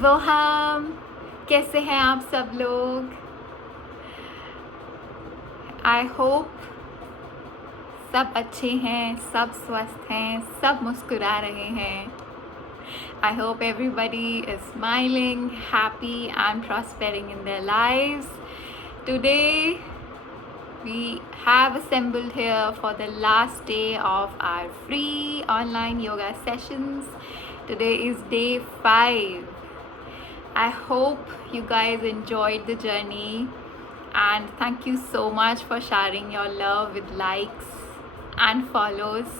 वो हम कैसे हैं आप सब लोग? आई होप सब अच्छे हैं, सब स्वस्थ हैं, सब मुस्कुरा रहे हैं. I hope everybody is smiling, happy and prospering in their lives. Today we have assembled here for the last day of our free online yoga sessions. Today is day 5. I hope you guys enjoyed the journey and thank you so much for sharing your love with likes and follows.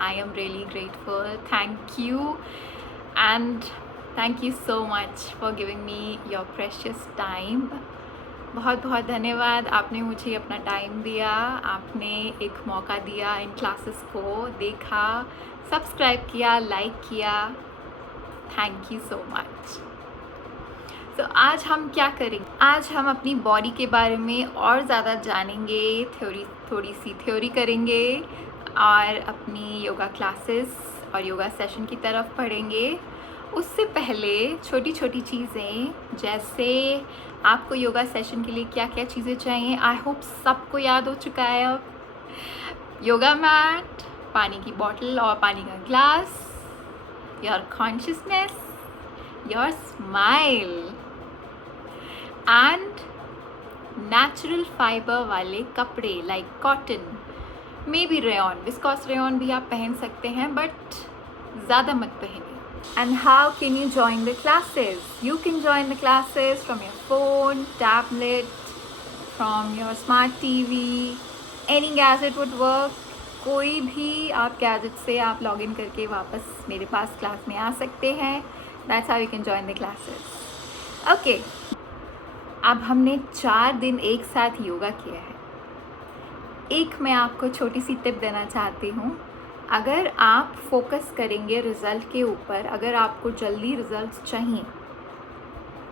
I am really grateful. Thank you and thank you so much for giving me your precious time. बहुत बहुत धन्यवाद. आपने मुझे अपना time दिया, आपने एक मौका दिया, इन क्लासेस को देखा, सब्सक्राइब किया, लाइक किया. Thank you so much. तो आज हम क्या करेंगे? आज हम अपनी बॉडी के बारे में और ज़्यादा जानेंगे, थोड़ी सी थ्योरी करेंगे और अपनी योगा क्लासेस और योगा सेशन की तरफ पढ़ेंगे. उससे पहले छोटी छोटी चीज़ें, जैसे आपको योगा सेशन के लिए क्या क्या चीज़ें चाहिए, आई होप सबको याद हो चुका है अब. योगा मैट, पानी की बॉटल और पानी का glass, your consciousness, your smile and natural fibre वाले कपड़े like cotton, may be rayon, viscous rayon भी आप पहन सकते हैं, बट ज़्यादा मत पहनिए. And how can you join the classes? You can join the classes from your phone, tablet, from your smart TV, any gadget would work. कोई भी आप गैजेट से आप लॉग इन करके वापस मेरे पास क्लास में आ सकते हैं. That's how you can join the classes. Okay, अब हमने 4 दिन एक साथ योगा किया है. एक मैं आपको छोटी सी टिप देना चाहती हूँ. अगर आप फोकस करेंगे रिज़ल्ट के ऊपर, अगर आपको जल्दी रिज़ल्ट्स चाहिए,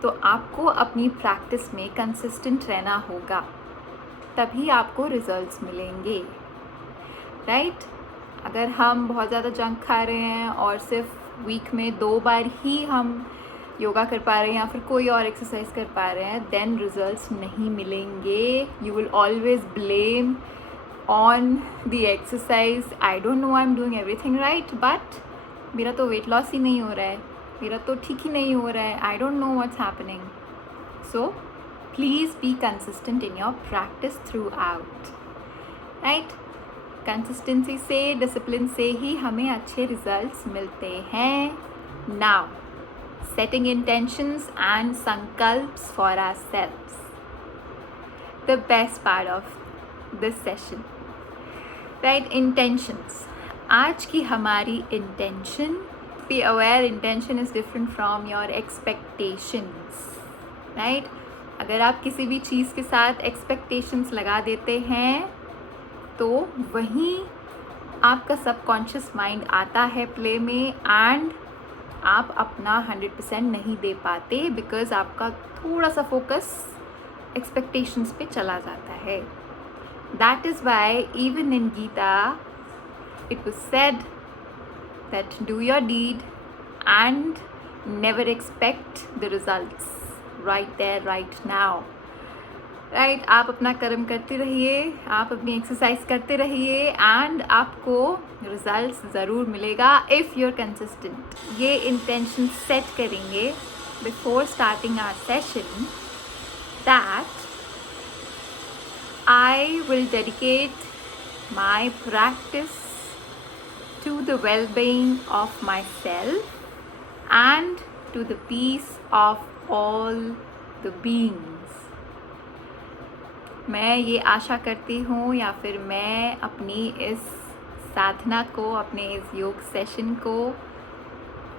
तो आपको अपनी प्रैक्टिस में कंसिस्टेंट रहना होगा, तभी आपको रिज़ल्ट्स मिलेंगे. राइट? अगर हम बहुत ज़्यादा जंक खा रहे हैं और सिर्फ वीक में 2 बार ही हम योगा कर पा रहे हैं या फिर कोई और एक्सरसाइज कर पा रहे हैं, देन रिजल्ट्स नहीं मिलेंगे. You will always blame on the exercise. I don't know, I am doing everything right, but मेरा तो वेट लॉस ही नहीं हो रहा है, मेरा तो ठीक ही नहीं हो रहा है. I don't know what's happening. So please be consistent in your practice through out. Right? Consistency से, डिसिप्लिन से ही हमें अच्छे रिजल्ट्स मिलते हैं. Now, setting intentions and sankalps for ourselves. The best part of this session. Right? Intentions. आज की हमारी intention, be aware intention is different from your expectations. Right? अगर आप किसी भी चीज़ के साथ expectations लगा देते हैं, तो वहीं आपका सबकॉन्शियस माइंड आता है प्ले में एंड आप अपना 100% नहीं दे पाते, बिकॉज आपका थोड़ा सा फोकस एक्सपेक्टेशंस पे चला जाता है. That is why even in Gita it was said that do your deed and never expect the results right there right now. Right? आप अपना कर्म करते रहिए, आप अपनी एक्सरसाइज करते रहिए एंड आपको रिजल्ट्स ज़रूर मिलेगा इफ़ यू आर कंसिस्टेंट. ये इंटेंशन सेट करेंगे before starting our session that I will dedicate my practice to the well-being of myself and to the peace of all the beings. मैं ये आशा करती हूँ, या फिर मैं अपनी इस साधना को, अपने इस योग सेशन को,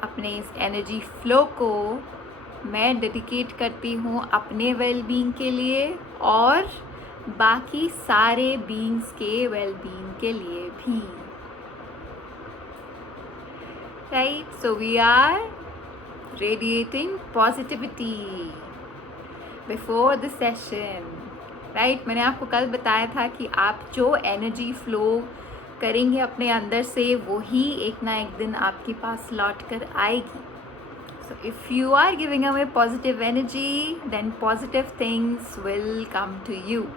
अपने इस एनर्जी फ्लो को मैं डेडिकेट करती हूँ अपने वेलबींग के लिए और बाकी सारे बीइंग्स के वेलबींग के लिए भी. Right? So we are radiating positivity before the session. Right? मैंने आपको कल बताया था कि आप जो एनर्जी फ्लो करेंगे अपने अंदर से, वही एक ना एक दिन आपके पास लौट कर आएगी. So if you are giving away positive energy, then positive things will come to you.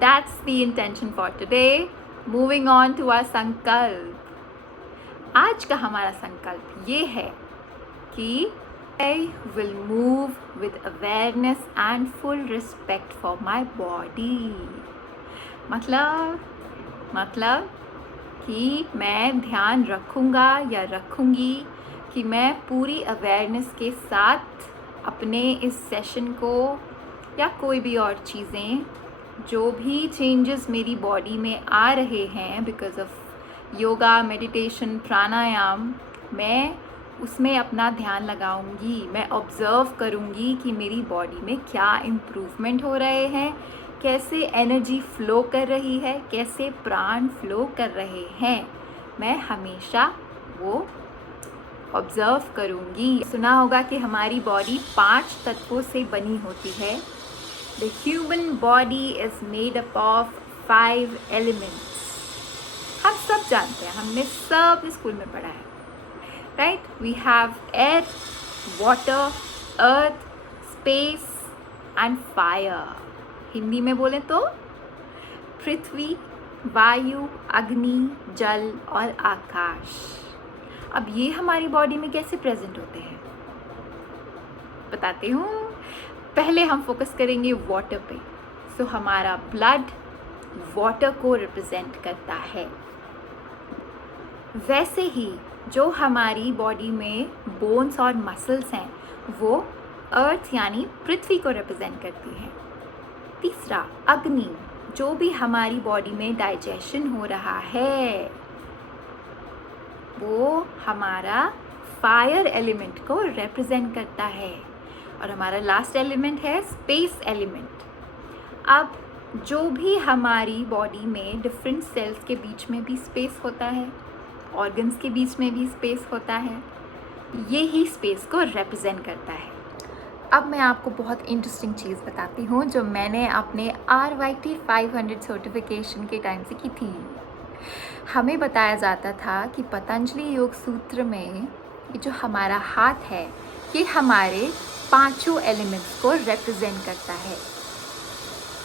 That's the intention for today. Moving on to our संकल्प. आज का हमारा संकल्प ये है कि I will move with awareness and full respect for my body. मतलब कि मैं ध्यान रखूँगा या रखूँगी कि मैं पूरी अवेयरनेस के साथ अपने इस सेशन को या कोई भी और चीज़ें, जो भी चेंजेस मेरी बॉडी में आ रहे हैं बिकॉज ऑफ योगा, मेडिटेशन, प्राणायाम, मैं उसमें अपना ध्यान लगाऊंगी. मैं ऑब्ज़र्व करूंगी कि मेरी बॉडी में क्या इम्प्रूवमेंट हो रहे हैं, कैसे एनर्जी फ्लो कर रही है, कैसे प्राण फ्लो कर रहे हैं. मैं हमेशा वो ऑब्ज़र्व करूंगी. सुना होगा कि हमारी बॉडी 5 तत्वों से बनी होती है. The human body is made up of 5 elements. हम सब जानते हैं, हमने सब स्कूल में पढ़ा है, right. We have air, water, earth, space and fire. Hindi में बोलें तो पृथ्वी, वायु, अग्नि, जल और आकाश. अब ये हमारी बॉडी में कैसे प्रेजेंट होते हैं बताती हूँ. पहले हम फोकस करेंगे वाटर पे. सो हमारा ब्लड वाटर को रिप्रेजेंट करता है. वैसे ही जो हमारी बॉडी में बोन्स और मसल्स हैं वो अर्थ यानी पृथ्वी को रिप्रेजेंट करती हैं. तीसरा अग्नि, जो भी हमारी बॉडी में डाइजेशन हो रहा है वो हमारा फायर एलिमेंट को रिप्रेजेंट करता है. और हमारा लास्ट एलिमेंट है स्पेस एलिमेंट. अब जो भी हमारी बॉडी में डिफरेंट सेल्स के बीच में भी स्पेस होता है, ऑर्गन्स के बीच में भी स्पेस होता है, ये ही स्पेस को रिप्रेजेंट करता है. अब मैं आपको बहुत इंटरेस्टिंग चीज़ बताती हूँ जो मैंने अपने RYT 500 सर्टिफिकेशन के टाइम से की थी. हमें बताया जाता था कि पतंजलि योग सूत्र में ये जो हमारा हाथ है ये हमारे 5 एलिमेंट्स को रिप्रेजेंट करता है.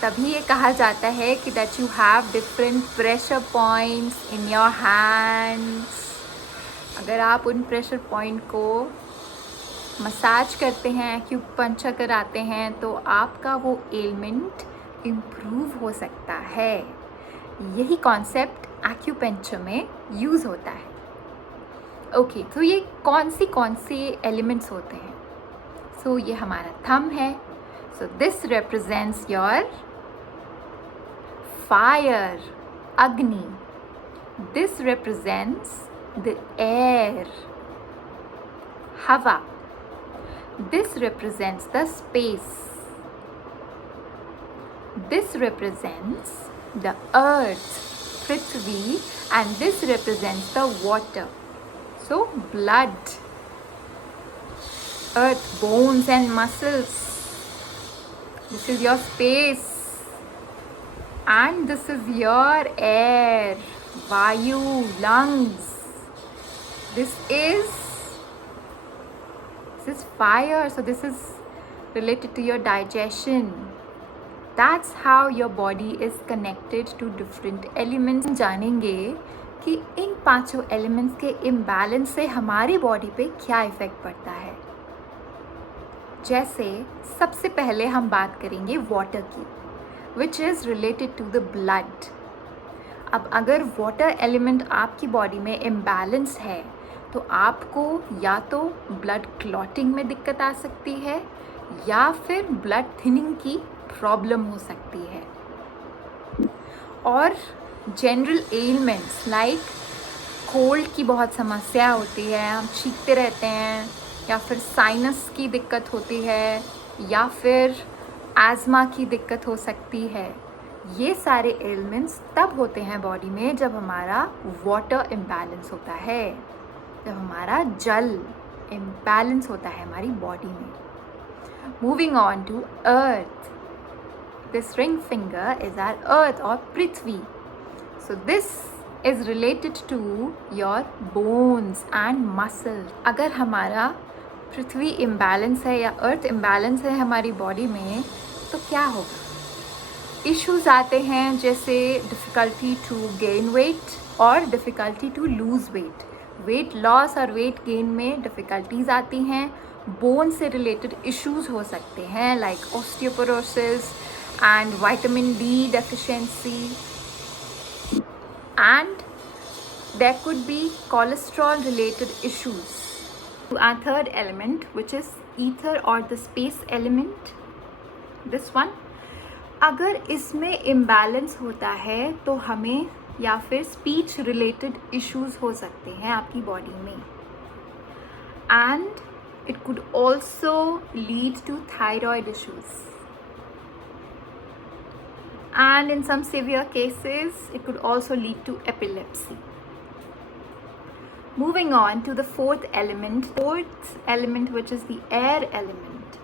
तभी ये कहा जाता है कि that you have different pressure points in your hands. अगर आप उन प्रेशर पॉइंट को मसाज करते हैं, एक्यूपंक्चर कराते हैं, तो आपका वो एलिमेंट इम्प्रूव हो सकता है. यही कॉन्सेप्ट एक्यूपंक्चर में यूज़ होता है. ओके, तो ये कौन से एलिमेंट्स होते हैं. सो ये हमारा थंब है. So this represents your fire, अग्नि. दिस रिप्रेजेंट्स द एयर, हवा. This represents the space. This represents the earth, Prithvi, and this represents the water. So blood, earth, bones and muscles. This is your space. And this is your air, Vayu, lungs. This is fire, so this is related to your digestion. That's how your body is connected to different elements. जानेंगे कि इन 5 elements के imbalance से हमारी body पे क्या effect पड़ता है. जैसे सबसे पहले हम बात करेंगे वाटर की, which is related to the blood. अब अगर वाटर एलिमेंट आपकी बॉडी में इम्बैलेंस है तो आपको या तो ब्लड क्लॉटिंग में दिक्कत आ सकती है या फिर ब्लड थिनिंग की प्रॉब्लम हो सकती है. और जनरल एलिमेंट्स लाइक कोल्ड की बहुत समस्या होती है, हम छींकते रहते हैं, या फिर साइनस की दिक्कत होती है, या फिर एज़मा की दिक्कत हो सकती है. ये सारे एलिमेंट्स तब होते हैं बॉडी में जब हमारा वाटर इम्बैलेंस होता है, जब हमारा जल इम्बैलेंस होता है हमारी बॉडी में. Moving on to earth. This ring finger is our earth और पृथ्वी. So this is related to your bones and muscles. अगर हमारा पृथ्वी इम्बैलेंस है या अर्थ इम्बैलेंस है हमारी बॉडी में, तो क्या होगा? इश्यूज आते हैं जैसे डिफ़िकल्टी टू गेन वेट और difficulty to lose weight. Weight loss और वेट गेन में डिफ़िकल्टीज आती हैं. बोन से रिलेटेड इश्यूज हो सकते हैं like osteoporosis and vitamin D deficiency, and there could be cholesterol related issues. Our third element, which is ether or the space element, this one, अगर इसमें imbalance होता है तो हमें या फिर speech related issues हो सकते हैं आपकी body में, and it could also lead to thyroid issues. And in some severe cases, it could also lead to epilepsy. Moving on to the fourth element, which is the air element.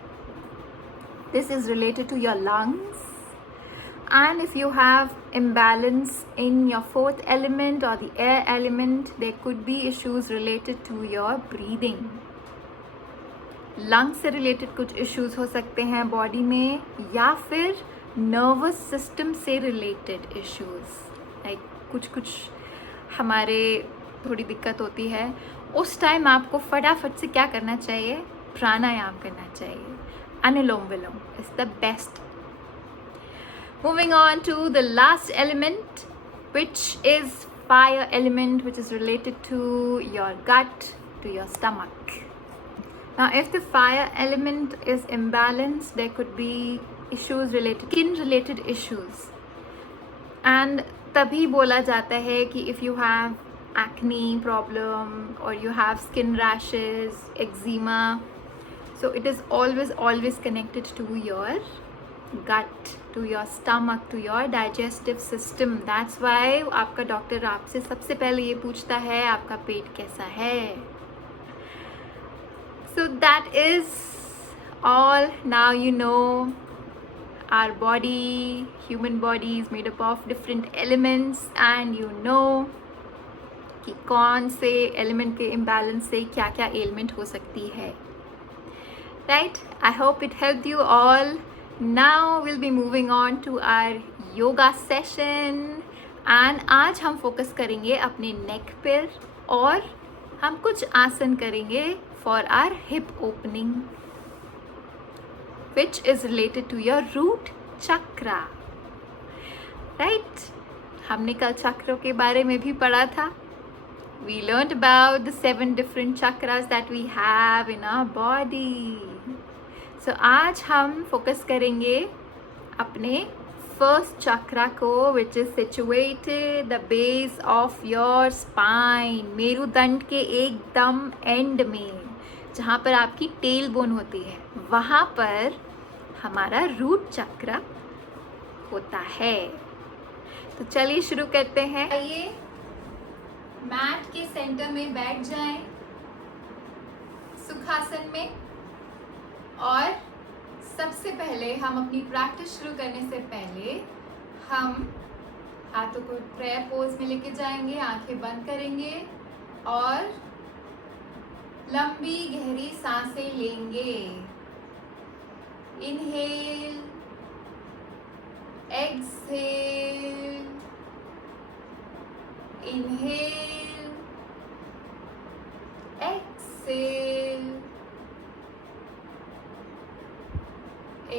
This is related to your lungs. And if you have imbalance in your fourth element or the air element, there could be issues related to your breathing. Lungs से related कुछ issues हो सकते हैं body में, या फिर nervous system से related issues, like कुछ हमारे थोड़ी दिक्कत होती है. उस टाइम आपको फटाफट से क्या करना चाहिए? प्राणायाम करना चाहिए. Anulom vilom is the best. Moving on to the last element, which is fire element, which is related to your gut, to your stomach. Now if the fire element is imbalanced, there could be issues related, skin related issues, and तभी बोला जाता है कि if you have acne problem or you have skin rashes, eczema, so it is always connected to your gut, to your stomach, to your digestive system. That's why आपका doctor आपसे सबसे पहले ये पूछता है आपका पेट कैसा है. So that is all. Now you know our body, human body is made up of different elements, and you know कि कौन से element के imbalance से क्या क्या ailment हो सकती है. Right? I hope it helped you all. Now we'll be moving on to our yoga session, and आज हम focus करेंगे अपने neck पर, और हम कुछ आसन करेंगे for our hip opening, which is related to your root chakra. Right? हमने कल चक्रों के बारे में भी पढ़ा था. We learned about the 7 different chakras that we have in our body. So आज हम focus करेंगे अपने first chakra को, which is situated the base of your spine, मेरुदंड के एकदम end में, जहाँ पर आपकी टेल बोन होती है, वहाँ पर हमारा रूट चक्र होता है. तो चलिए शुरू करते हैं. आइए मैट के सेंटर में बैठ जाएं सुखासन में, और सबसे पहले हम अपनी प्रैक्टिस शुरू करने से पहले हम हाथों को प्रेयर पोज में लेके जाएंगे, आंखें बंद करेंगे और लंबी गहरी सांसें लेंगे. Inhale, exhale, inhale, exhale,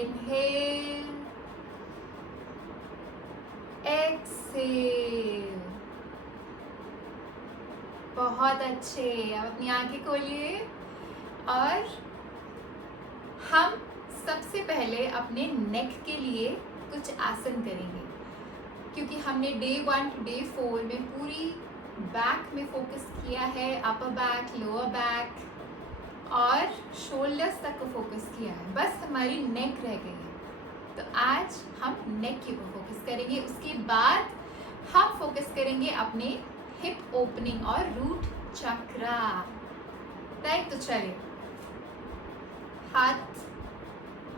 inhale, exhale. बहुत अच्छे. अब अपनी आंखें खोलिए, और हम सबसे पहले अपने नेक के लिए कुछ आसन करेंगे, क्योंकि हमने डे 1 to डे 4 में पूरी बैक में फोकस किया है, अपर बैक, लोअर बैक और शोल्डर्स तक को फोकस किया है. बस हमारी नेक रह गई है. तो आज हम नेक के ऊपर फोकस करेंगे. उसके बाद हम फोकस करेंगे अपने हिप ओपनिंग और रूट चक्रा. राइट? तो चलिए,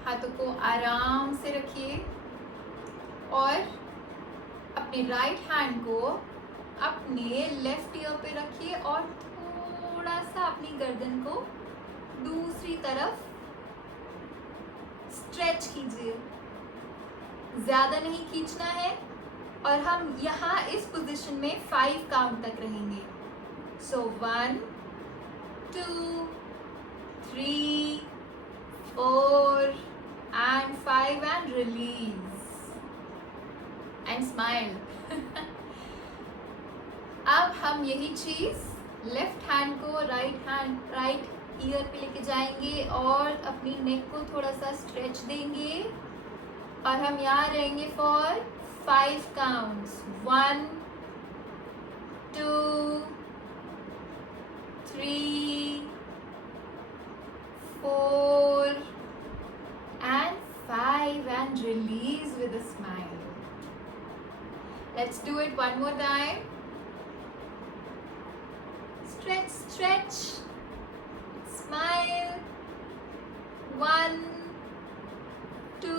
हाथों को आराम से रखिए और अपने राइट हैंड को अपने लेफ्ट ईयर पे रखिए और थोड़ा सा अपनी गर्दन को दूसरी तरफ स्ट्रेच कीजिए, ज्यादा नहीं खींचना है। और हम यहाँ इस पोजीशन में 5 काउंट तक रहेंगे। सो 1 2 3 4 and 5 and release and smile. अब हम यही चीज लेफ्ट हैंड को राइट ईयर पे लेके जाएंगे और अपनी नेक को थोड़ा सा स्ट्रेच देंगे और हम यहाँ रहेंगे for 5 counts. 1 2 3 4 and 5 and release with a smile. Let's do it one more time. Stretch, stretch, smile. 1 2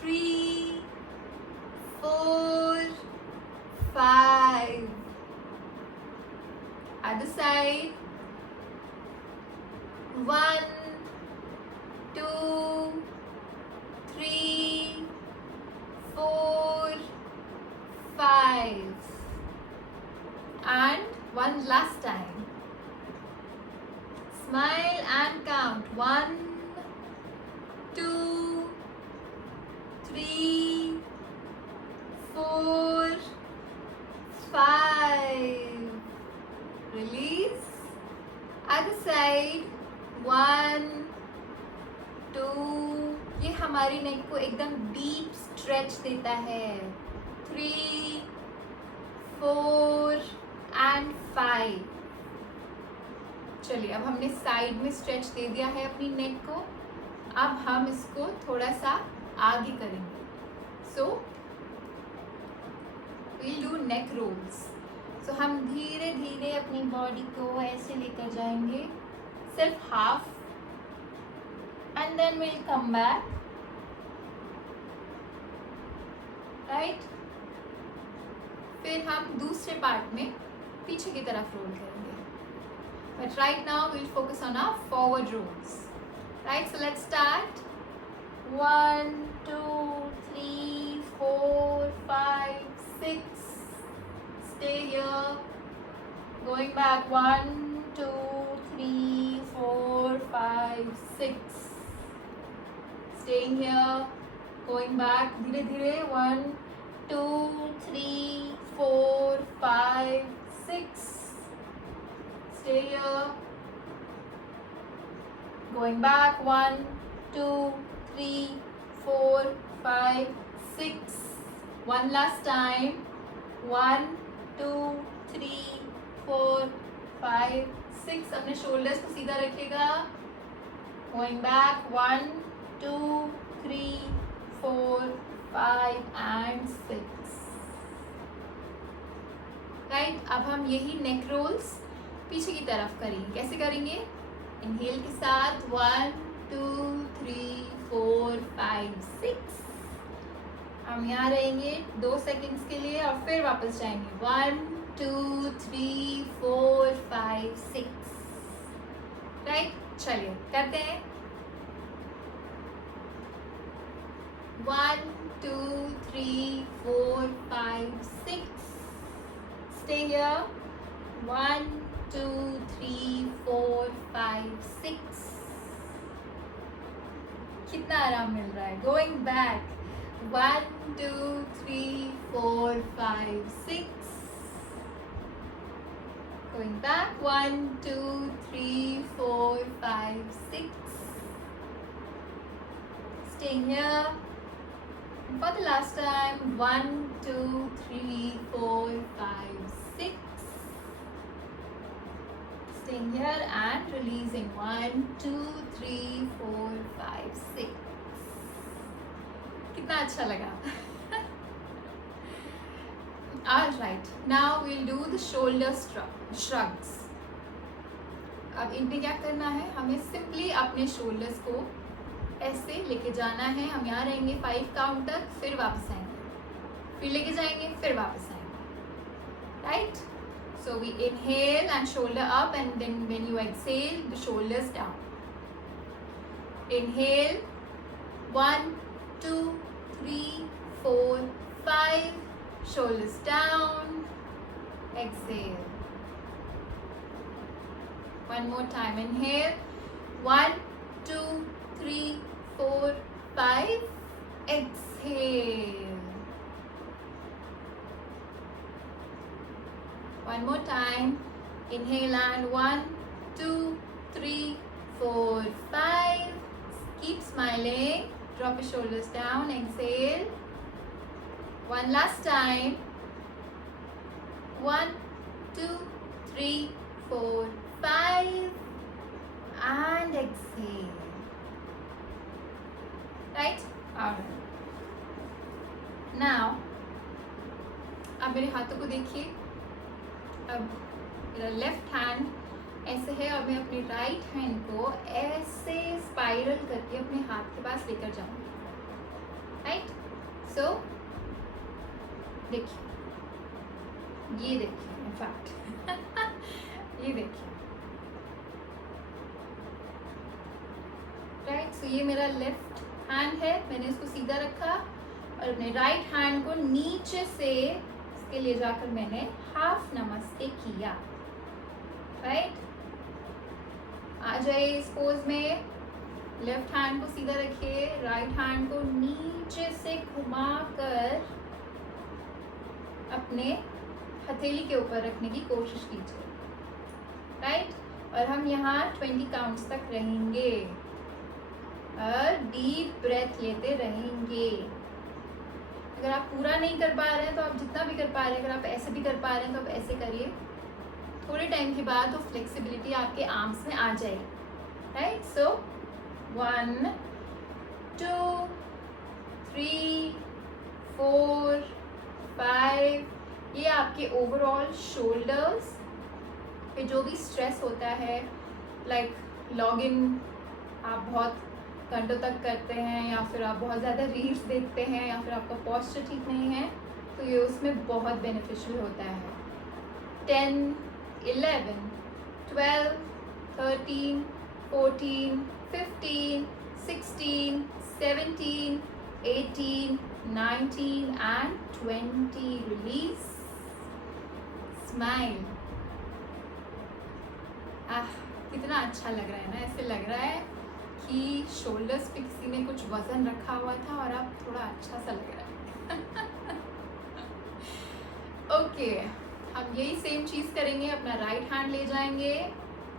3 4 5. Other side. 1 2 3 4 5. And one last time. Smile and count. 1 2 3 4 5. Release. Other side. 1 2. ये हमारी नेक को एकदम डीप स्ट्रेच देता है। 3 4 and 5. चलिए, अब हमने side में स्ट्रेच दे दिया है अपनी नेक को। अब हम इसको थोड़ा सा आगे करेंगे। सो we'll do neck rolls. सो हम धीरे धीरे अपनी बॉडी को ऐसे लेकर जाएंगे, सिर्फ half, and then we'll come back. Right? फिर हम दूसरे पार्ट में पीछे की तरफ रोल करेंगे। But right now we'll focus on our forward rolls. Right, so let's start. 1 2 3 4 5 6. Stay here. Going back. 1 2 3 4 5 6. Staying here. Going back. धीरे धीरे. 1 2 3 4 5 6. Stay here. Going back. 1 2 3 4 5 6. One last time. 1 2 3 4 5 6. अपने shoulders को सीधा रखिएगा. Going back. 1 2 3 4 5 and 6. Right? अब हम यही neck rolls पीछे की तरफ करेंगे। कैसे करेंगे? इनहेल के साथ 1 2 3 4 5 6. हम यहाँ रहेंगे 2 सेकेंड्स के लिए और फिर वापस जाएंगे। 1 2 3 4 5 6. राइट? चलिए करते हैं। 1 2 3 4 5 6. Stay here. 1 2 3 4 5 6. कितना आराम मिल रहा है। Going back. 1 2 3 4 5 6. Going back. 1 2 3 4 5 6. Staying here. And for the last time. 1 2 3 4 5 6. Staying here and releasing. 1 2 3 4 5 6. कितना अच्छा लगा। Alright, now we'll do the shoulder shrugs. अब इनमें क्या करना है? हमें सिंपली अपने shoulders को ऐसे लेके जाना है। हम यहाँ रहेंगे 5 काउंट तक, फिर वापस आएंगे, फिर लेके जाएंगे, फिर वापस आएंगे। right? So we inhale and shoulder up, and then when you exhale, the shoulders down. Inhale, 1, 2, 3, 4, 5, shoulders down. Exhale. One more time. Inhale, 1, 2, 3, 4, 5. Exhale. One more time. Inhale and 1, 2, 3, 4, 5. Keep smiling. Drop your shoulders down. Exhale. One last time. 1, 2, 3, 4, 5. And exhale. Right? Alright. Now, अब मेरे हाथों को देखिए. अब मेरा left hand ऐसे है और मैं अपने राइट हैंड को ऐसे स्पाइरल करके अपने हाथ के पास लेकर जाऊंगी. राइट? सो देखिए, ये देखिए, इनफैक्ट ये देखिए. राइट? सो ये मेरा लेफ्ट हैंड है. मैंने इसको सीधा रखा और अपने राइट हैंड को नीचे से इसके ले जाकर मैंने हाफ नमस्ते किया. राइट? आ जाइए इस पोज में. लेफ्ट हैंड को सीधा रखिए, राइट हैंड को नीचे से घुमाकर अपने हथेली के ऊपर रखने की कोशिश कीजिए. राइट? और हम यहाँ 20 काउंट्स तक रहेंगे और डीप ब्रेथ लेते रहेंगे. अगर आप पूरा नहीं कर पा रहे हैं तो आप जितना भी कर पा रहे हैं, अगर आप ऐसे भी कर पा रहे हैं तो आप ऐसे करिए. थोड़े टाइम के बाद वो फ्लेक्सिबिलिटी आपके आर्म्स में आ जाएगी. राइट? सो 1, 2, 3, 4, 5. ये आपके ओवरऑल शोल्डर्स पे जो भी स्ट्रेस होता है, लाइक लॉग इन आप बहुत घंटों तक करते हैं, या फिर आप बहुत ज़्यादा रील्स देखते हैं, या फिर आपका पोस्चर ठीक नहीं है, तो ये उसमें बहुत बेनिफिशियल होता है. 10, 11, 12, 13, 14, 15, 16, 17, 18, 19 and 20. Release. Smile. कितना अच्छा लग रहा है ना. ऐसे लग रहा है कि शोल्डर्स पे किसी ने कुछ वजन रखा हुआ था और अब थोड़ा अच्छा सा लग रहा है. ओके, हम यही सेम चीज़ करेंगे. अपना राइट हैंड ले जाएंगे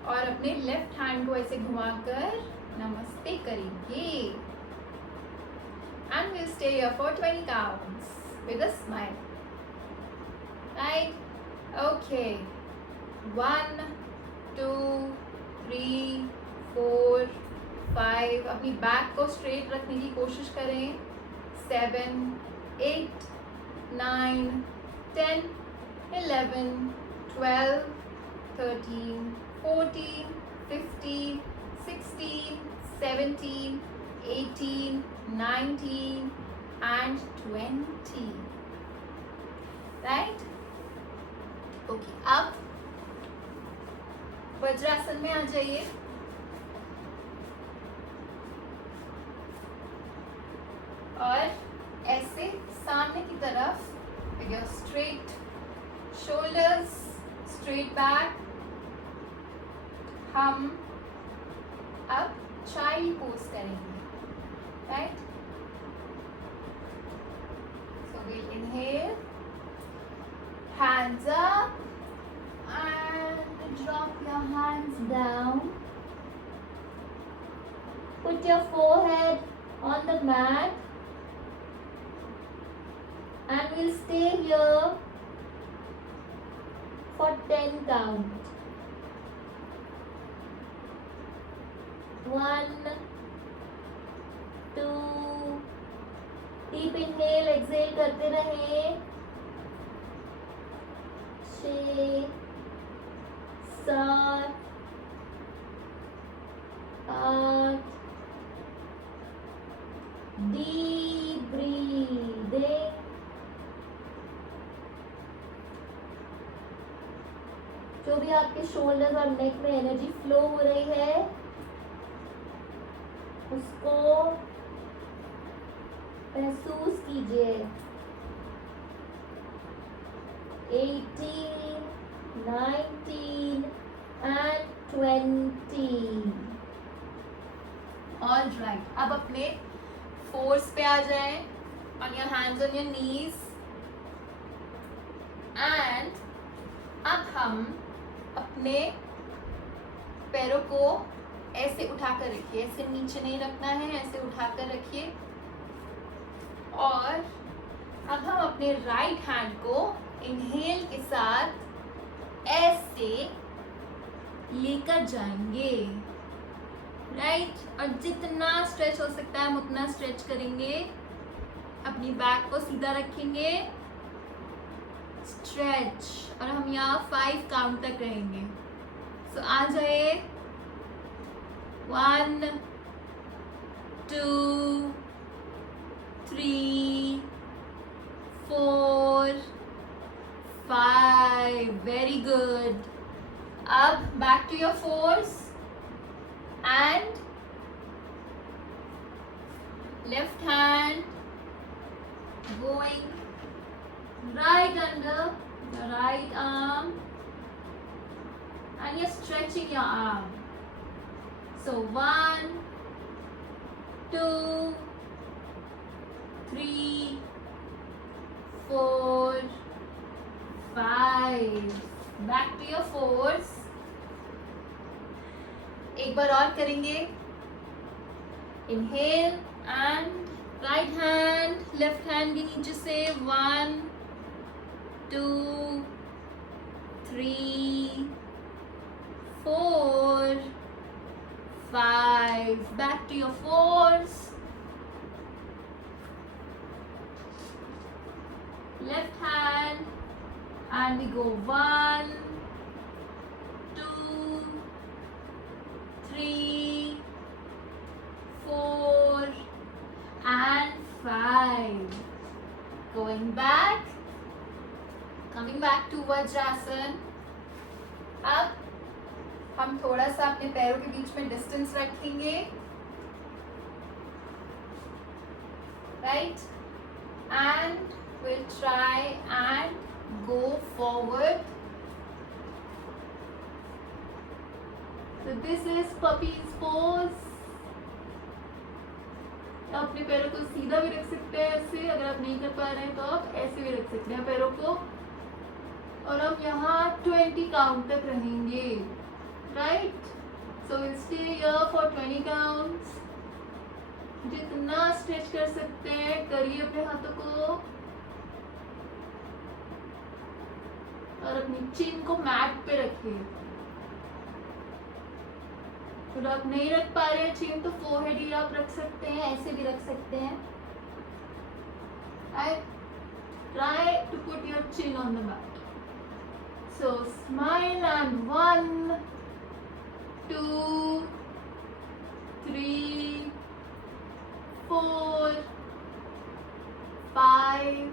और अपने लेफ्ट हैंड को ऐसे घुमाकर नमस्ते करेंगे. And we'll stay here for 20 counts with a smile. Right? Okay. 1, 2, 3, 4, 5. अपनी बैक को स्ट्रेट रखने की कोशिश करें. 7, 8, 9, 10, 11, 12, 13, 14, 15, 16, 17, 18, 19 and 20. Right? Okay. अब वज्रासन में आ जाइए. और ऐसे सामने की तरफ with your straight shoulders, straight back. हम अब चाइल्ड पोज करेंगे. Right? So we'll inhale, hands up, and drop your hands down. Put your forehead on the mat, and we'll stay here for 10 counts. 1, 2, deep inhale, exhale करते रहें. 6, 7, 8. Deep breathing. भी आपके shoulders और नेक में energy flow हो रही है उसको महसूस कीजिए। 18, 19 and 20। ऑल राइट, अब अपने फोर्स पे आ जाएं, on your hands on your knees, and अब हम अपने पैरों को ऐसे उठाकर रखिए, ऐसे नीचे नहीं रखना है, ऐसे उठाकर रखिए। और अब हम अपने राइट हैंड को इनहेल के साथ ऐसे लेकर जाएंगे, राइट। और जितना स्ट्रेच हो सकता है हम उतना स्ट्रेच करेंगे। अपनी बैक को सीधा रखेंगे, स्ट्रेच, और हम यहाँ 5 काउंट तक रहेंगे। सो आ जाइए, 1 2 3 4 5, वेरी गुड। अब back to your fours and left hand going right under the right arm and you're stretching your arm. So 1 2 3 4 5, back to your fours। एक बार और करेंगे, inhale and right hand left hand के नीचे से 1 2 3 4 5, back to your fours. Left hand and we go 1 2 3 4 and 5, going back, coming back to Vajrasan। अब हम थोड़ा सा अपने पैरों के बीच में डिस्टेंस रखेंगे, right, and we'll try and go forward। So this is puppy's pose। अपने पैरों को सीधा भी रख सकते हैं ऐसे, अगर आप नहीं कर पा रहे हैं तो आप ऐसे भी रख सकते हैं पैरों को। और हम यहाँ 20 काउंट तक रहेंगे, right. So will stay here for 20 counts. जितना स्ट्रेच कर सकते हैं करिए अपने हाथों को, और अपनी चिन को मैट पे रखिए। तो आप नहीं रख पा रहे हैं चिन तो फोरहेड ही आप रख सकते हैं, ऐसे भी रख सकते हैं। I try to put your chin on the mat। So smile and 1 2 3 4 5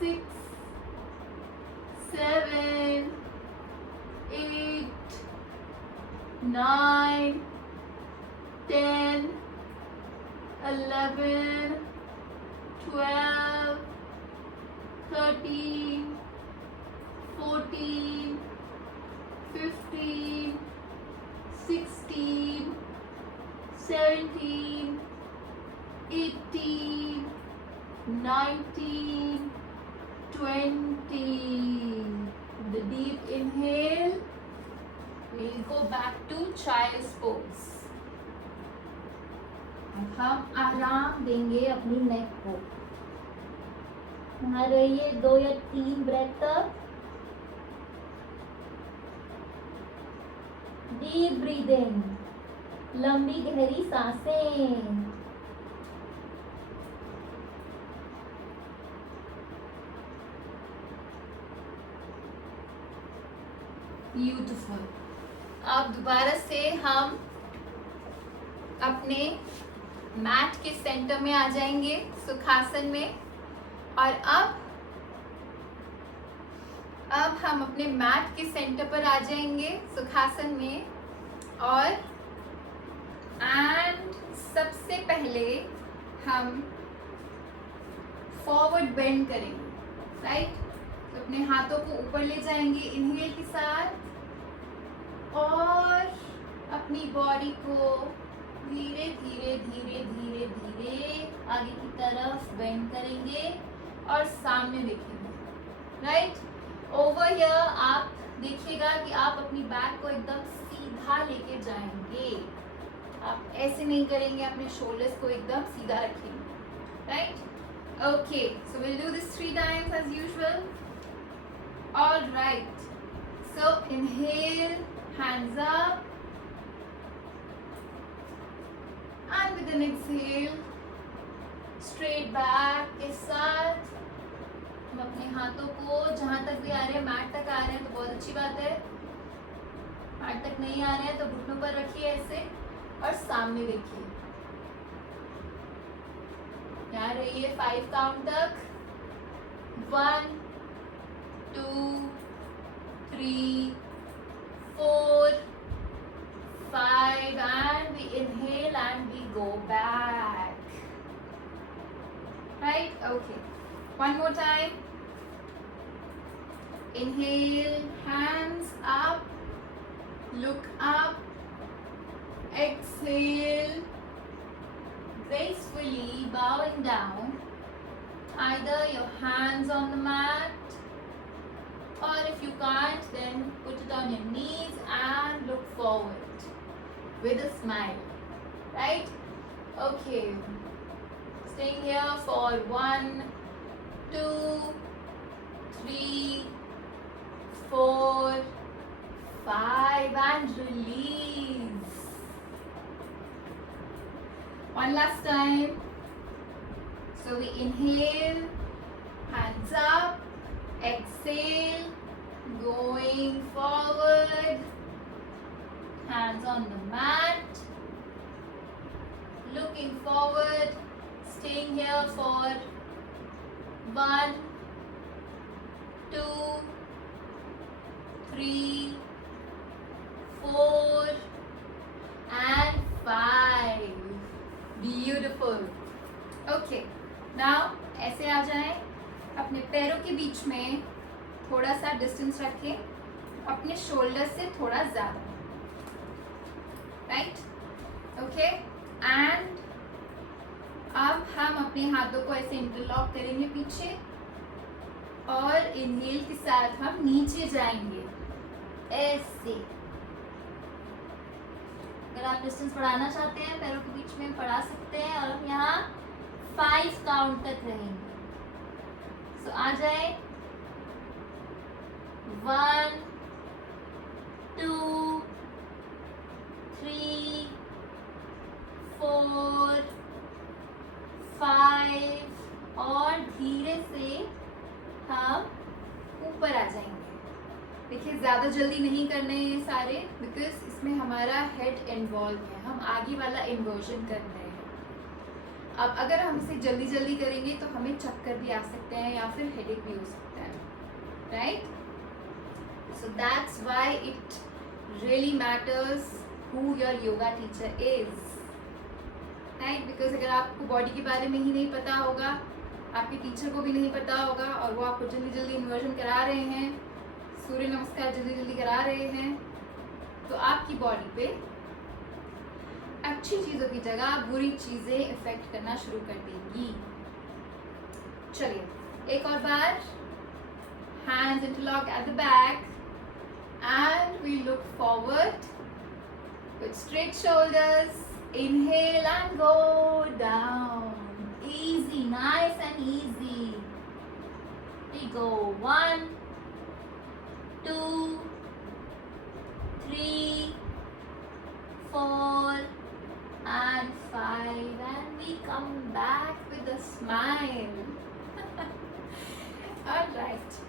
6 7 8 9 10 11 12 13 14 15 16 17 18 19 20। The deep inhale, we'll go back to child's pose। हम आराम देंगे अपनी नेक को। यहाँ रहिए 2 या 3 ब्रेथ तक। डीप ब्रीदिंग, लंबी गहरी सांसें। ब्यूटीफुल। अब दोबारा से हम अपने मैट के सेंटर में आ जाएंगे, सुखासन में। और अब अब हम अपने मैट के सेंटर पर आ जाएंगे सुखासन में, और सबसे पहले हम फॉरवर्ड बेंड करेंगे, राइट। तो अपने हाथों को ऊपर ले जाएंगे इनहेल के साथ, और अपनी बॉडी को धीरे धीरे धीरे धीरे धीरे आगे की तरफ बेंड करेंगे और सामने देखेंगे, राइट। ओवर हियर आप देखिएगा कि आप अपनी बैक को एकदम सीधा लेके जाएंगे, आप ऐसे नहीं करेंगे, अपने शोल्डर्स को एकदम सीधा रखेंगे, right. Okay, so will do this 3 times as usual. All right, so inhale, hands up, and with an exhale straight back के साथ हम अपने हाथों को जहां तक भी आ रहे हैं, मैट तक आ रहे हैं तो बहुत अच्छी बात है, मैट तक नहीं आ रहे हैं तो घुटनों पर रखिए ऐसे और सामने देखिए, यहाँ रहिए 5 काउंट तक, 1 2 3 4 5 and we inhale and we go back, right? Okay, one more time. Inhale, hands up, look up, exhale, gracefully bowing down, either your hands on the mat, or if you can't, then put it on your knees and look forward with a smile, right? Okay, staying here for 1 2 3 4 5 and release. One last time. So we inhale, hands up, exhale, going forward, hands on the mat, looking forward, staying here for 1 2 3 4 and 5. Beautiful. Okay, now ऐसे आ जाएं, अपने पैरों के बीच में थोड़ा सा distance रखें, अपने शोल्डर से थोड़ा ज़्यादा, राइट। ओके, एंड अब हम अपने हाथों को ऐसे इंटरलॉक करेंगे पीछे, और इनहेल के साथ हम नीचे जाएंगे ऐसे। अगर आप डिस्टेंस बढ़ाना चाहते हैं पैरों के बीच में बढ़ा सकते हैं, और हम यहाँ 5 काउंट तक रहेंगे। सो आ जाए 1 2 3 4 5 और धीरे से हम ऊपर आ जाएंगे। देखिए, ज़्यादा जल्दी नहीं करने हैं ये सारे, बिकॉज इसमें हमारा हेड इन्वॉल्व है, हम आगे वाला इन्वर्जन कर रहे हैं। अब अगर हम इसे जल्दी जल्दी करेंगे तो हमें चक्कर भी आ सकते हैं या फिर हेडेक भी हो सकता है, right. So that's why it really matters who your yoga teacher is, right. Because अगर आपको बॉडी के बारे में ही नहीं पता होगा, आपके टीचर को भी नहीं पता होगा, और वो आपको जल्दी जल्दी इन्वर्जन करा रहे हैं, सूर्य नमस्कार जल्दी जल्दी करा रहे हैं, तो आपकी बॉडी पे अच्छी चीज़ों की जगह बुरी चीज़ें इफेक्ट करना शुरू कर देंगी। चलिए एक और बार, hands interlock at the back and we look forward with straight shoulders, inhale and go down, easy, nice and easy. We go 1 2 3 4 and 5, and we come back with a smile. All right,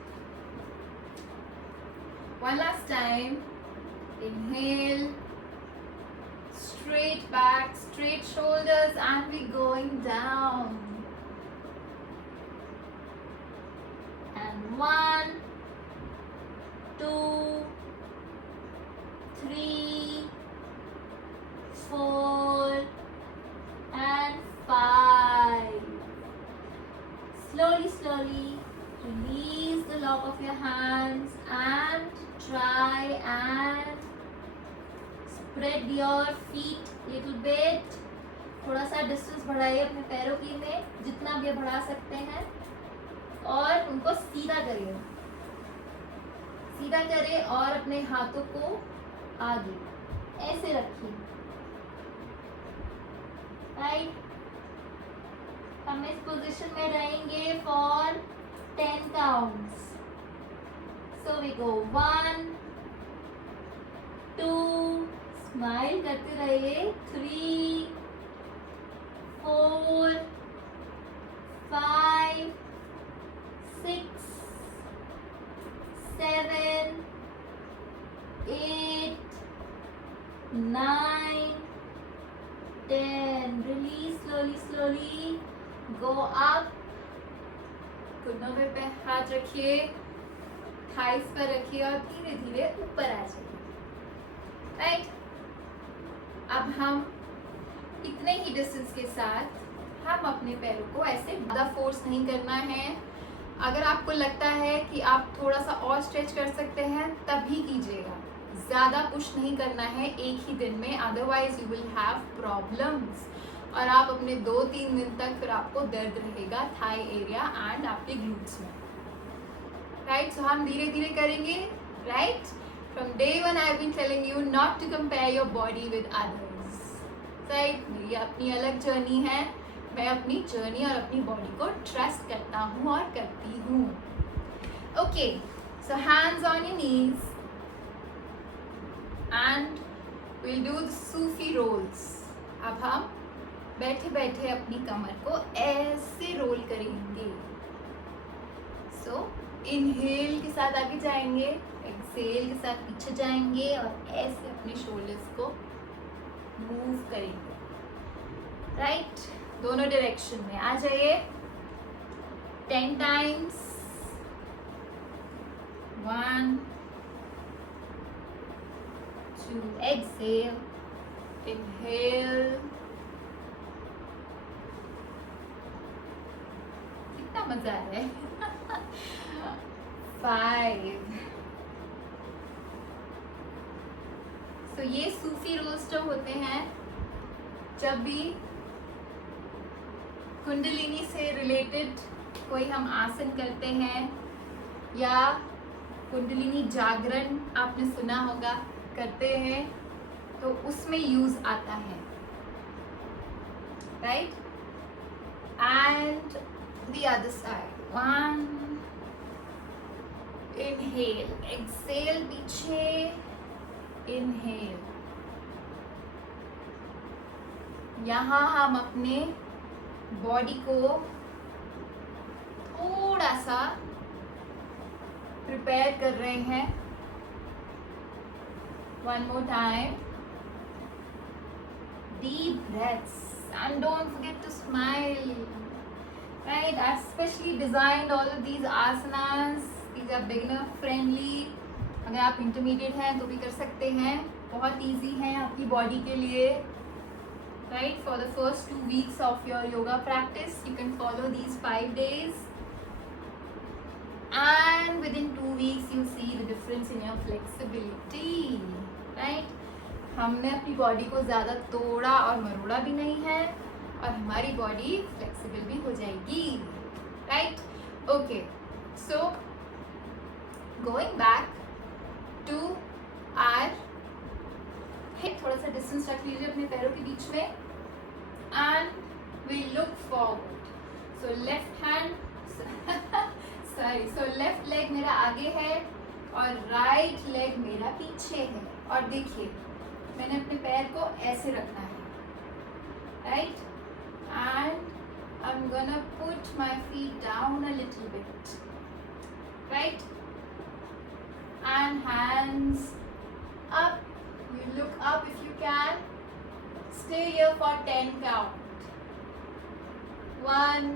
one last time. Inhale, straight back, straight shoulders, and we going down, and 1 2, 3, 4 and 5. Slowly release the lock of your hands and try and spread your feet little bit. थोड़ा सा distance बढ़ाइए अपने पैरों की में, जितना भी बढ़ा सकते हैं, और उनको सीधा करिए, सीधा करें और अपने हाथों को आगे ऐसे रखिए, राइट। हम इस पोजीशन में रहेंगे for 10 counts. So we go 1, 2, smile करते रहिए, 3, 4, 5, 6, 7, 8, 9, 10. Release slowly. Go up. घुटनों पे हाथ रखिए, थाइस पर रखिए और धीरे धीरे ऊपर आ जाइए, राइट। अब हम इतने ही डिस्टेंस के साथ हम अपने पैरों को ऐसे ज़्यादा फोर्स नहीं करना है। अगर आपको लगता है कि आप थोड़ा सा और स्ट्रेच कर सकते हैं तभी कीजिएगा, ज़्यादा पुश नहीं करना है एक ही दिन में, otherwise you will have problems और आप अपने 2-3 दिन तक फिर आपको दर्द रहेगा थाई एरिया एंड आपके ग्लूट्स में, राइट। सो हम धीरे धीरे करेंगे, right. From day 1 I have been telling you not to compare your body with others, right. मेरी अपनी अलग जर्नी है, मैं अपनी जर्नी और अपनी बॉडी को ट्रस्ट करता हूँ और करती हूँ। Okay, so hands on your knees and will do the Sufi rolls. अब हम बैठे बैठे अपनी कमर को ऐसे रोल करेंगे। सो इनहेल के साथ आगे जाएंगे, एक्सहेल के साथ पीछे जाएंगे और ऐसे अपने शोल्डर्स को मूव करेंगे, राइट। दोनों डायरेक्शन में आ जाइए 10 टाइम्स। 1, 2, exhale, inhale, कितना मजा आ रहा है। 5। तो ये सूफी रोल्स जो होते हैं, जब भी कुंडलिनी से रिलेटेड कोई हम आसन करते हैं या कुंडलिनी जागरण आपने सुना होगा करते हैं, तो उसमें यूज आता है, right. And the other side, 1, inhale, exhale, पीछे, इनहेल। यहाँ हम अपने बॉडी को थोड़ा सा प्रिपेयर कर रहे हैं। One more time. Deep breaths and don't forget to smile. Right? I especially designed all of these asanas. These are beginner friendly. अगर आप intermediate हैं तो भी कर सकते हैं, बहुत easy हैं आपकी बॉडी के लिए, right? For the first 2 weeks of your yoga practice, you can follow these 5 days. And within 2 weeks, you see the difference in your flexibility, right? हमने अपनी बॉडी को ज़्यादा तोड़ा और मरोड़ा भी नहीं है और हमारी बॉडी फ्लेक्सिबल भी हो जाएगी, right? Okay, so going back to our hip, थोड़ा सा डिस्टेंस रख लीजिए अपने पैरों के बीच में and we look forward. So left hand sorry, so left leg मेरा आगे है और राइट लेग मेरा पीछे है। और देखिए मैंने अपने पैर को ऐसे रखना है, right, and I am gonna put my feet down a little bit, right, and hands up, you look up if you can, stay here for 10 count, 1,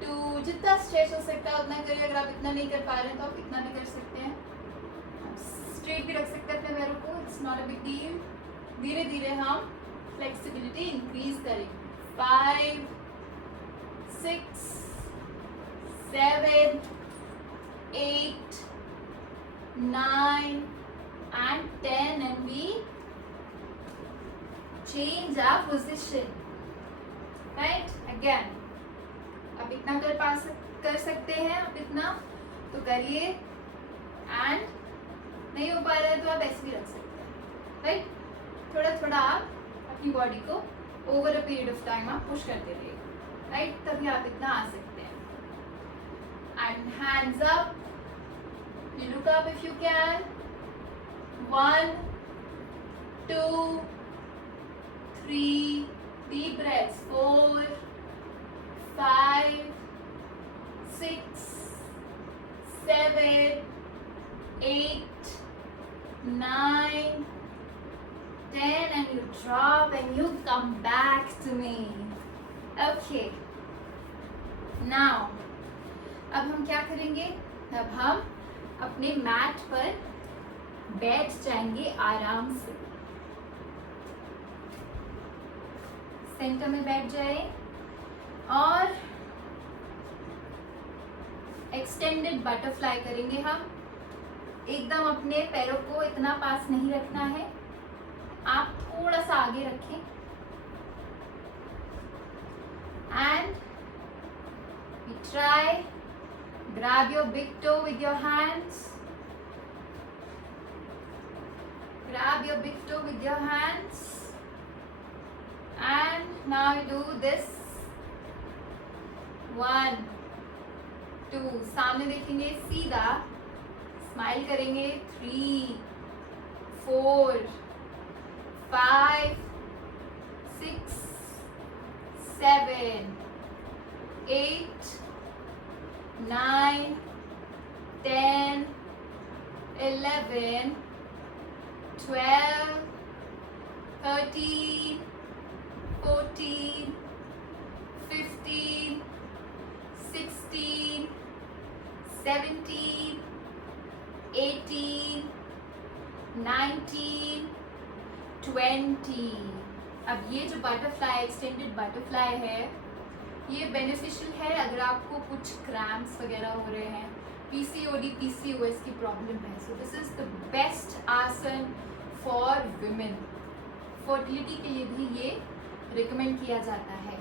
2, जितना स्ट्रेच हो सकता है उतना करिए। अगर आप इतना नहीं कर पा रहे हैं तो आप इतना भी कर सकते हैं। स्ट्रेट भी रख सकते हैं अपने पैरों को, it's not a big deal. धीरे धीरे हम फ्लेक्सिबिलिटी इंक्रीज करेंगे। 5, 6, 7, 8, 9 and 10 and we change our position, right? Again, आप इतना कर सकते हैं, आप इतना तो करिए। एंड नहीं हो पा रहा है तो आप ऐसे भी रख सकते हैं, राइट? थोड़ा थोड़ा आप अपनी बॉडी को over a period of time आप पुश करते रहिए, राइट? तभी आप इतना आ सकते हैं। And hands up, you look up if you can. 1, 2, 3, deep breaths. 4, 5, 6, 7, 8, 9, 10 and you drop and you come back to me. Okay. Now, अब हम क्या करेंगे? अब हम अपने मैट पर बैठ जाएंगे आराम से। सेंटर में बैठ जाए और एक्सटेंडेड बटरफ्लाई करेंगे हम। एकदम अपने पैरों को इतना पास नहीं रखना है, आप थोड़ा सा आगे रखें। And we try, grab your big toe with your hands. Grab your big toe with your hands. And now you do this. 1, 2, सामने देखेंगे सीधा, स्माइल करेंगे। 3, 4, 5, 6, 7, 8, 9, 10, 11, 12, 13, 14, 15, 16, 17, 18, 19, 20। अब ये जो बटरफ्लाई, एक्सटेंडेड बटरफ्लाई है, ये बेनिफिशियल है अगर आपको कुछ क्रैम्प्स वगैरह हो रहे हैं, पीसीओडी, पीसीओएस की प्रॉब्लम है। सो दिस इज द बेस्ट आसन फॉर विमेन। फर्टिलिटी के लिए भी ये रिकमेंड किया जाता है,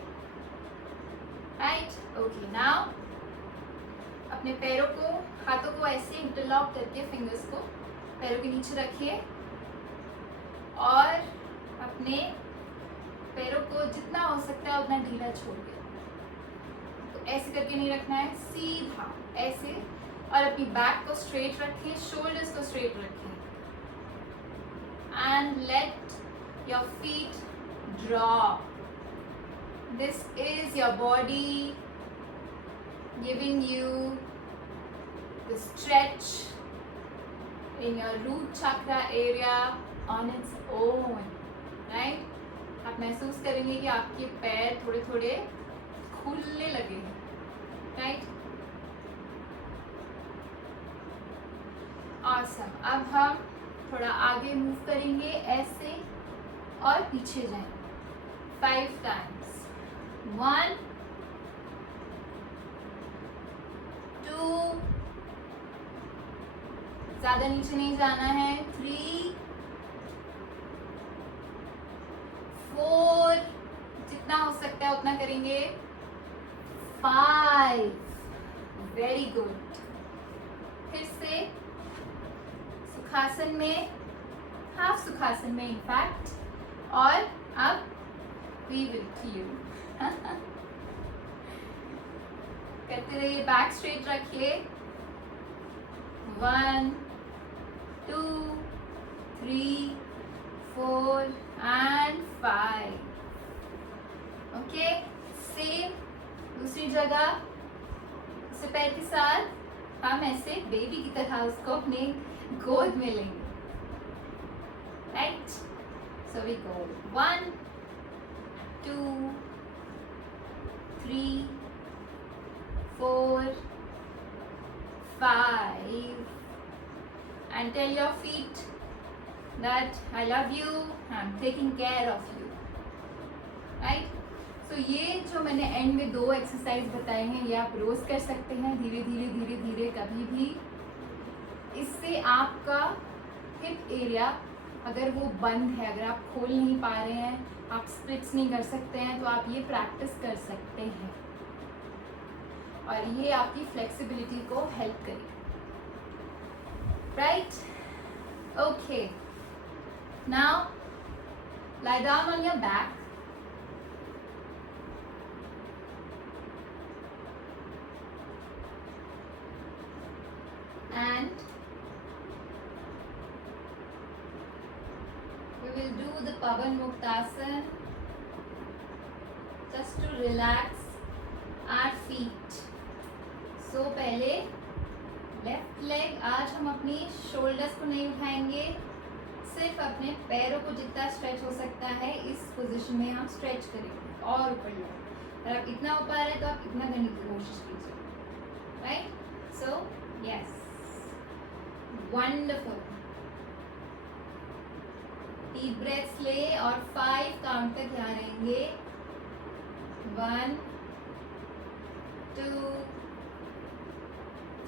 राइट? ओके, नाउ अपने पैरों को, हाथों को ऐसे इंटरलॉक करके फिंगर्स को पैरों के नीचे रखिए और अपने पैरों को जितना हो सकता है उतना ढीला छोड़िए। ऐसे करके नहीं रखना है, सीधा ऐसे। और अपनी बैक को स्ट्रेट रखें, शोल्डर्स को स्ट्रेट रखें। And let your feet drop. This is your body giving you the stretch in your root chakra area on its own, right? आप महसूस करेंगे कि आपके पैर थोड़े थोड़े खुलने लगे हैं, राइट? ऑसम। अब हम थोड़ा आगे मूव करेंगे ऐसे और पीछे जाएंगे 5 टाइम्स। 1, 2, ज्यादा नीचे नहीं जाना है। 3, 4, जितना हो सकता है उतना करेंगे। 5, वेरी गुड। फिर से सुखासन में, हाफ सुखासन में इनफैक्ट। और अब वी विल क्यू करते रहिए, बैक स्ट्रेट रखिए। 1, 2, 3, 4 and 5। ओके, सेम दूसरी जगह उसे पैर के साथ हम ऐसे बेबी की तरह उसको अपने गोद में लेंगे, right? So we go 1, 2, 3, 4, 5, and tell your feet that I love you, I'm taking care of you, right? So ये जो मैंने एंड में 2 एक्सरसाइज बताए हैं ये आप रोज कर सकते हैं, धीरे धीरे धीरे धीरे कभी भी। इससे आपका हिप एरिया अगर वो बंद है, अगर आप खोल नहीं पा रहे हैं, आप स्प्लिट्स नहीं कर सकते हैं, तो आप ये प्रैक्टिस कर सकते हैं और ये आपकी फ्लेक्सिबिलिटी को हेल्प करेगा, right? Okay, now lie down on your back. And we will do the Pavan Muktasana just to relax our feet. So पहले लेफ्ट लेग, आज हम अपनी शोल्डर्स को नहीं उठाएंगे, सिर्फ अपने पैरों को जितना स्ट्रेच हो सकता है इस पोजीशन में हम स्ट्रेच करेंगे और ऊपर लेंगे। अगर आप इतना ऊपर है तो आप इतना करने की कोशिश कीजिए, right? So yes, wonderful. Deep breaths ले और 5 काउंट तक यहाँ रहेंगे। 1, 2,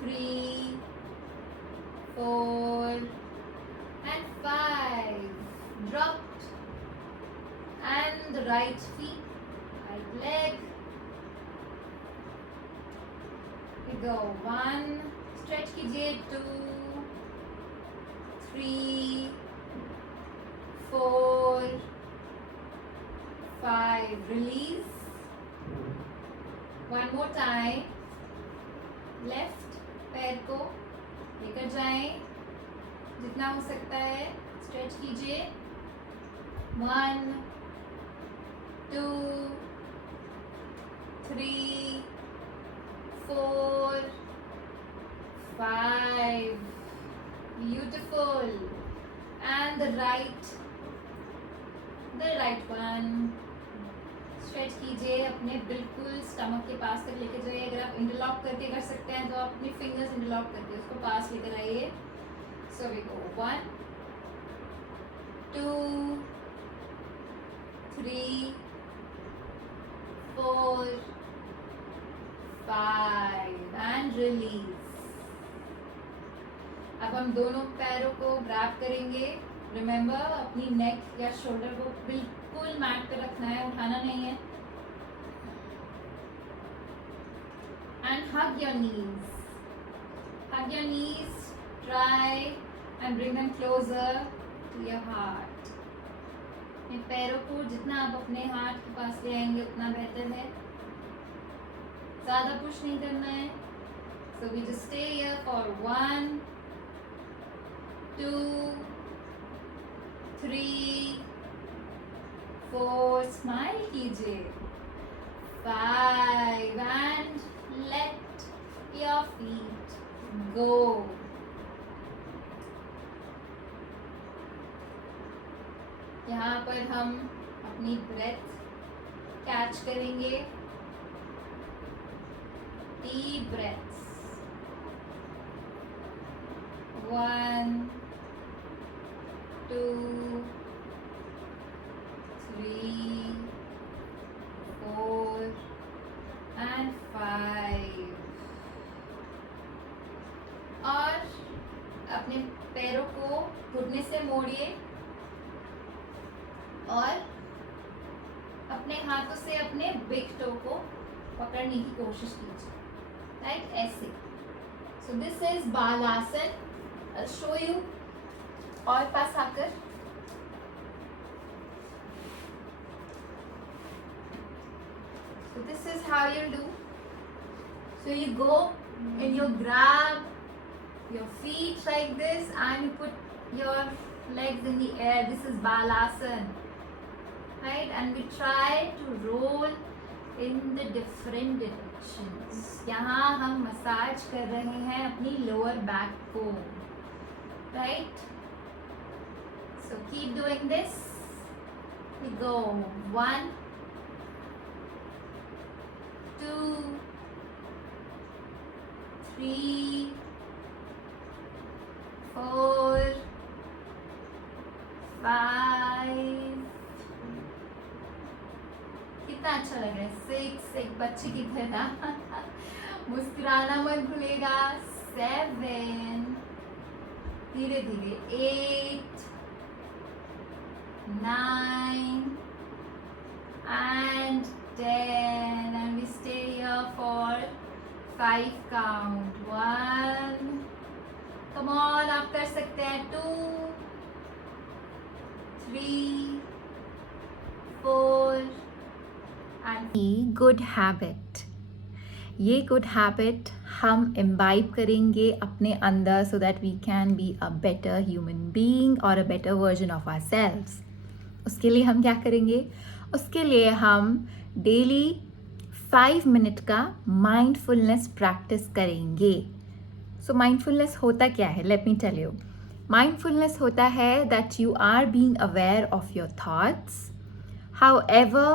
3, 4 and 5. Dropped. And the right feet, right leg. We go 1, stretch कीजिए, 2, 3, 4, 5. Release. One more time. Left पैर को लेकर जाएं, जितना हो सकता है स्ट्रेच कीजिए। 1, 2, 3, 4, 5. Beautiful. And the right one. Stretch कीजिए, अपने बिल्कुल स्टमक के पास तक लेके जाइए। अगर आप इंटरलॉक करके कर सकते हैं तो आप अपनी फिंगर्स इंटरलॉक करके उसको पास लेकर आइए। So we go 1, 2, 3, 4, 5 and release. अब हम दोनों पैरों को ग्रैब करेंगे। रिमेंबर, अपनी नेक या शोल्डर को बिल्कुल मैट पे रखना है, उठाना नहीं है। And hug your knees. Hug your knees. Try and bring them closer to your heart. अपने पैरों को जितना आप अपने हार्ट के पास ले आएंगे उतना बेहतर है। ज़्यादा पुश नहीं करना है। So we just stay here for 1, 2, 3, 4. Smile कीजिए। 5 and let your feet go. यहाँ पर हम अपनी ब्रेथ कैच करेंगे। Deep breaths. 1, 2, 3, 4 and 5। और अपने पैरों को घुटने से मोड़िए और अपने हाथों से अपने बिग टो को पकड़ने की कोशिश कीजिए, राइट? ऐसे। So this is balasana. I'll show you और पास आकर। So this is how you'll do. So you go and you grab your feet like this and you put your legs in the air. This is Balasana, right? And we try to roll in the different directions. यहाँ हम massage कर रहे हैं अपनी lower back को, right? So keep doing this. We go 1, 2, 3, 4, 5, कितना अच्छा लग रहा है, 6, एक बच्चे की तरह मुस्कुराना मत भूलेगा, 7, धीरे धीरे 8, 9 and 10, and we stay here for 5 count. 1, come on, आप कर सकते हैं, 2, 3, 4 and गुड हैबिट, ये गुड हैबिट हम इम्बाइब करेंगे अपने अंदर so that we can be a better human being और a better version of ourselves. उसके लिए हम क्या करेंगे? उसके लिए हम डेली 5 मिनट का माइंडफुलनेस प्रैक्टिस करेंगे। सो माइंडफुलनेस होता क्या है? Let me tell you. Mindfulness होता है that you are being aware of your thoughts, however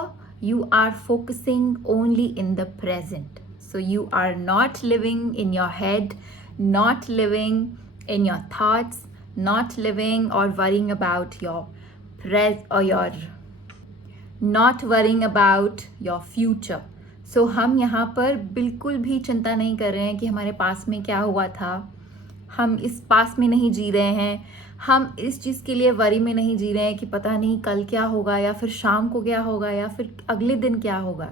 you are focusing only in the present. So you are not living in your head, not living in your thoughts, not living or worrying about your not worrying about your future. So हम यहाँ पर बिल्कुल भी चिंता नहीं कर रहे हैं कि हमारे पास में क्या हुआ था, हम इस पास में नहीं जी रहे हैं, हम इस चीज़ के लिए वरी में नहीं जी रहे हैं कि पता नहीं कल क्या होगा या फिर शाम को क्या होगा या फिर अगले दिन क्या होगा।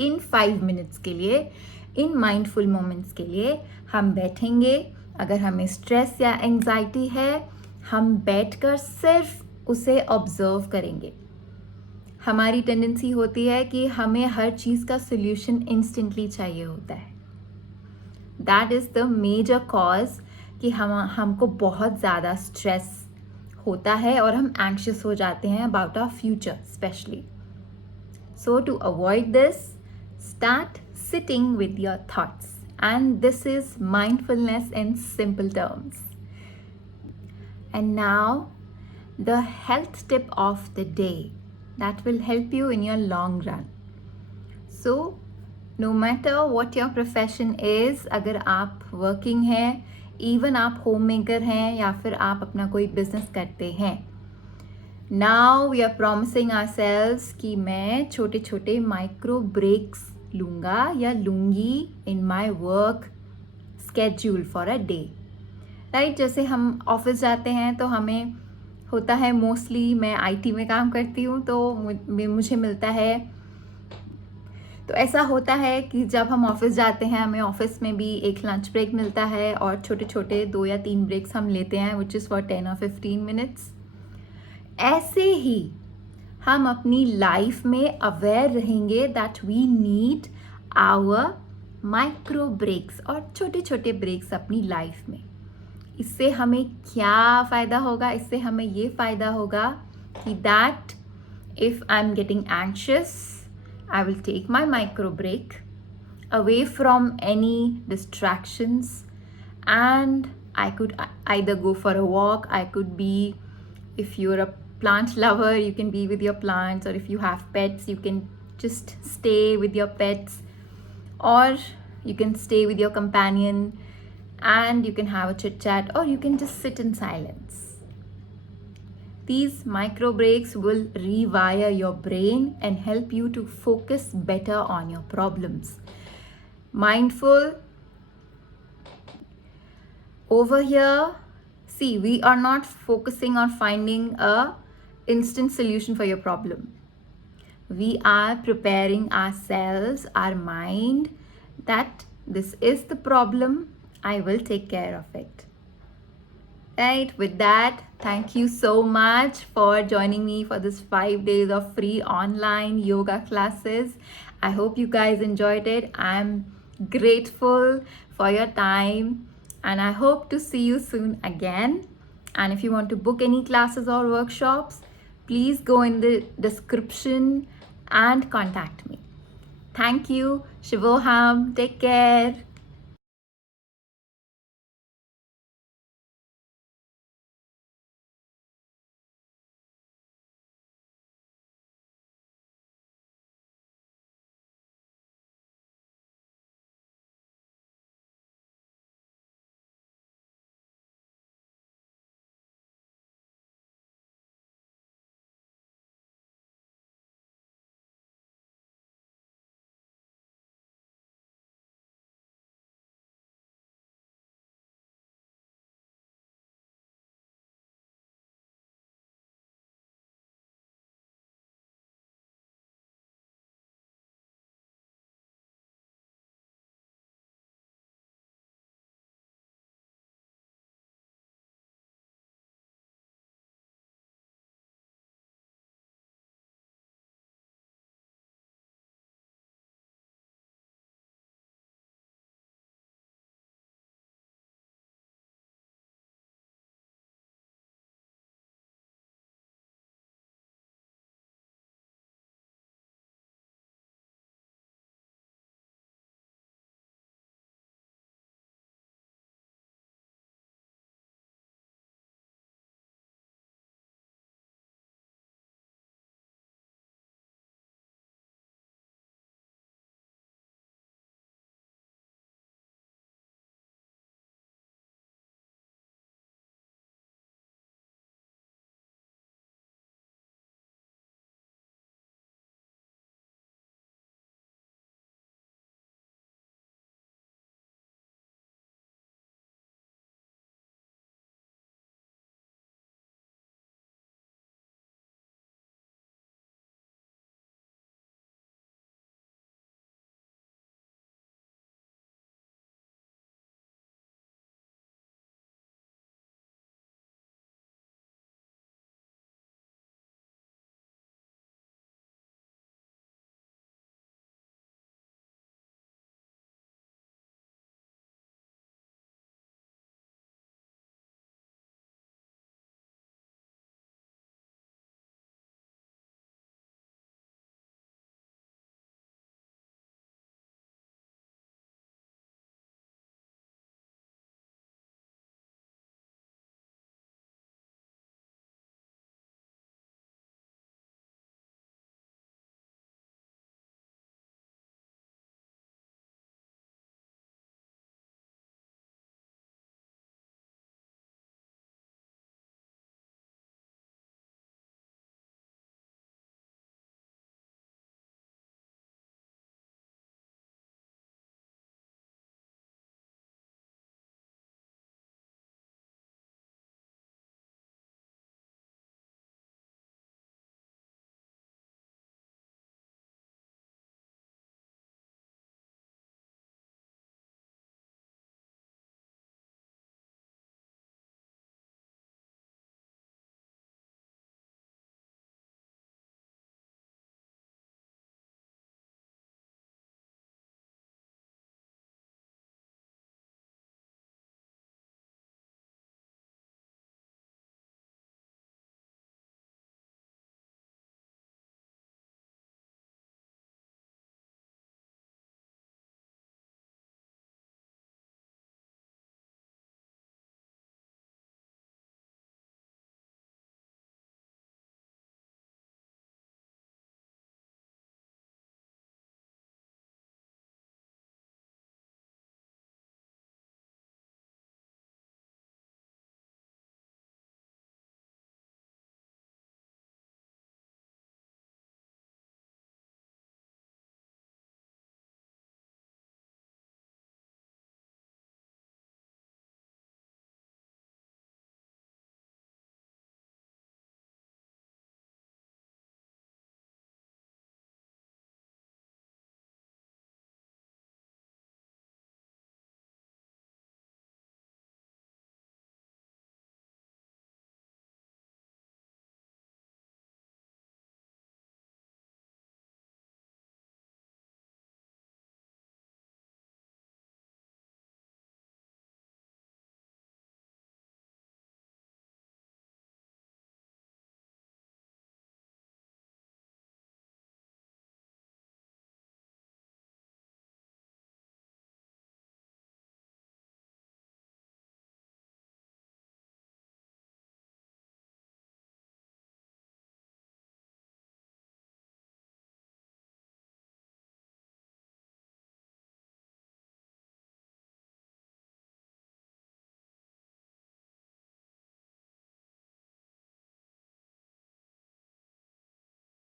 इन 5 मिनट्स के लिए, इन माइंडफुल मोमेंट्स के लिए हम बैठेंगे। अगर हमें स्ट्रेस या एंजाइटी है, हम बैठकर सिर्फ उसे ऑब्जर्व करेंगे। हमारी टेंडेंसी होती है कि हमें हर चीज़ का सोल्यूशन इंस्टेंटली चाहिए होता है। That is the major cause कि हमको बहुत ज़्यादा स्ट्रेस होता है और हम एंक्शियस हो जाते हैं about our future specially. So to avoid this, start sitting with your thoughts, and this is mindfulness in simple terms. And now the health tip of the day that will help you in your long run. So no matter what your profession is, अगर आप working हैं, even आप homemaker हैं या फिर आप अपना कोई business करते हैं, now we are promising ourselves कि मैं छोटे छोटे micro breaks लूँगा या लूँगी in my work schedule for a day. Right, जैसे हम ऑफिस जाते हैं तो हमें होता है, मोस्टली मैं आईटी में काम करती हूँ तो मुझे मिलता है, तो ऐसा होता है कि जब हम ऑफिस जाते हैं हमें ऑफिस में भी एक लंच ब्रेक मिलता है और छोटे छोटे 2 या 3 ब्रेक्स हम लेते हैं विच इज़ फॉर 10 और 15 मिनट्स। ऐसे ही हम अपनी लाइफ में अवेयर रहेंगे that we need our micro breaks और छोटे छोटे ब्रेक्स अपनी लाइफ में। इससे हमें क्या फ़ायदा होगा? इससे हमें ये फ़ायदा होगा कि that if I am getting anxious, I will take my micro break away from any distractions and I could either go for a walk, I could be, if you're a plant lover, you can be with your plants, or if you have pets, you can just stay with your pets, or you can stay with your companion and you can have a chit chat, or you can just sit in silence. These micro breaks will rewire your brain and help you to focus better on your problems. Mindful over here, see, we are not focusing on finding a instant solution for your problem. We are preparing ourselves, our mind, that this is the problem, I will take care of it. Right, with that, thank you so much for joining me for this 5 days of free online yoga classes. I hope you guys enjoyed it. I'm grateful for your time and I hope to see you soon again. And if you want to book any classes or workshops, please go in the description and contact me. Thank you. Shivoham. Take care.